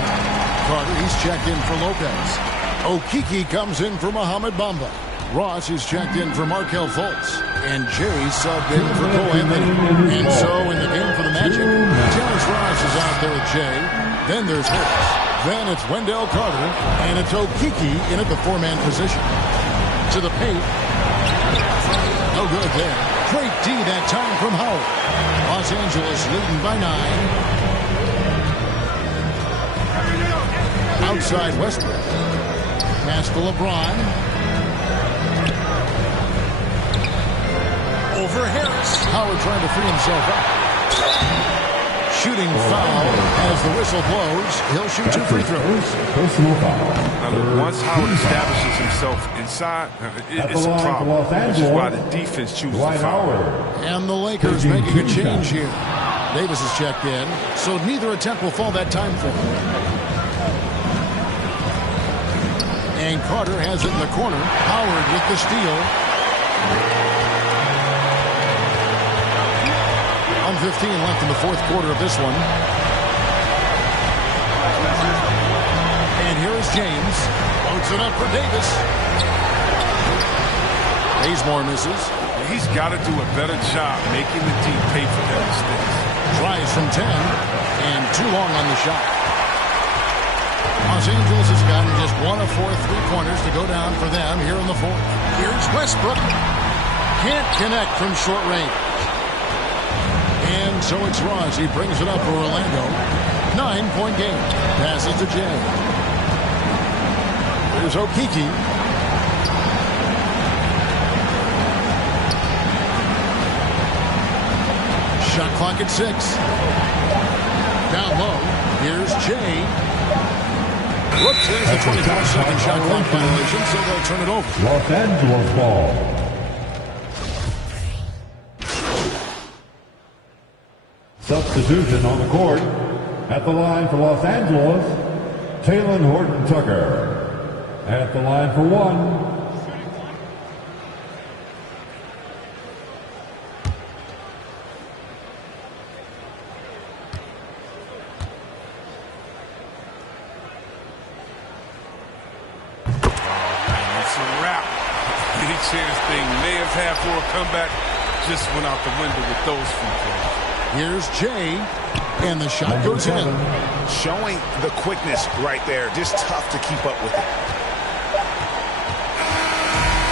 Carter, he's checked in for Lopez. Okiki comes in for Mohamed Bamba. Ross is checked in for Markelle Fultz. And Jerry subbed in for Cole Anthony. And so in the game for the Magic, Terrence Ross is out there with Jay. Then there's Harris. Then it's Wendell Carter, and it's Okiki in at the 4-man position. To the paint. No good there. Great D that time from Howard. Los Angeles leading by 9. Outside Westbrook. Pass to LeBron. Over Harris. Howard trying to free himself up. Shooting foul as the whistle blows. He'll shoot 2 free throws. Personal foul. Now, look, once Howard establishes himself inside, it's a problem, which is why the defense chooses to foul. And the Lakers making a change here. Davis is checked in, so neither attempt will fall that time for him. And Carter has it in the corner. Howard with the steal. 1:15 left in the fourth quarter of this one. here is James. Floats it up for Davis. Bazemore misses. He's got to do a better job making the team pay for their mistakes. Tries from 10, and too long on the shot. Los Angeles has gotten just 1 of 4 3-pointers to go down for them here in the fourth. Here's Westbrook. Can't connect from short range. And so it's Ross. He brings it up for Orlando. 9-point game. Passes to Jay. Here's Okiki. Shot clock at 6. Down low. Here's Jay. Whoops, there's a 24-second shot clock violation, so they'll turn it over. Los Angeles ball. Substitution on the court. At the line for Los Angeles, Talen Horton-Tucker. At the line for 1. For a comeback, just went out the window with those free throws. Here's Jay, and the shot goes in. Showing the quickness right there. Just tough to keep up with it.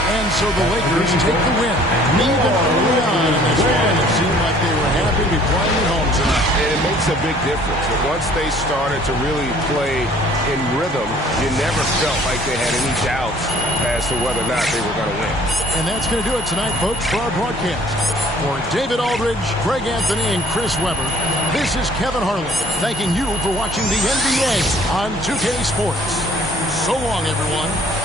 And so the Lakers take the win. Even early on in this one, it seemed like they were happy to be playing at home tonight. And it makes a big difference. But once they started to really play in rhythm, you never felt like they had any doubts as to whether or not they were going to win. And that's going to do it tonight, folks, for our broadcast. For David Aldridge, Greg Anthony, and Chris Webber, this is Kevin Harlan, thanking you for watching the NBA on 2K Sports. So long, everyone.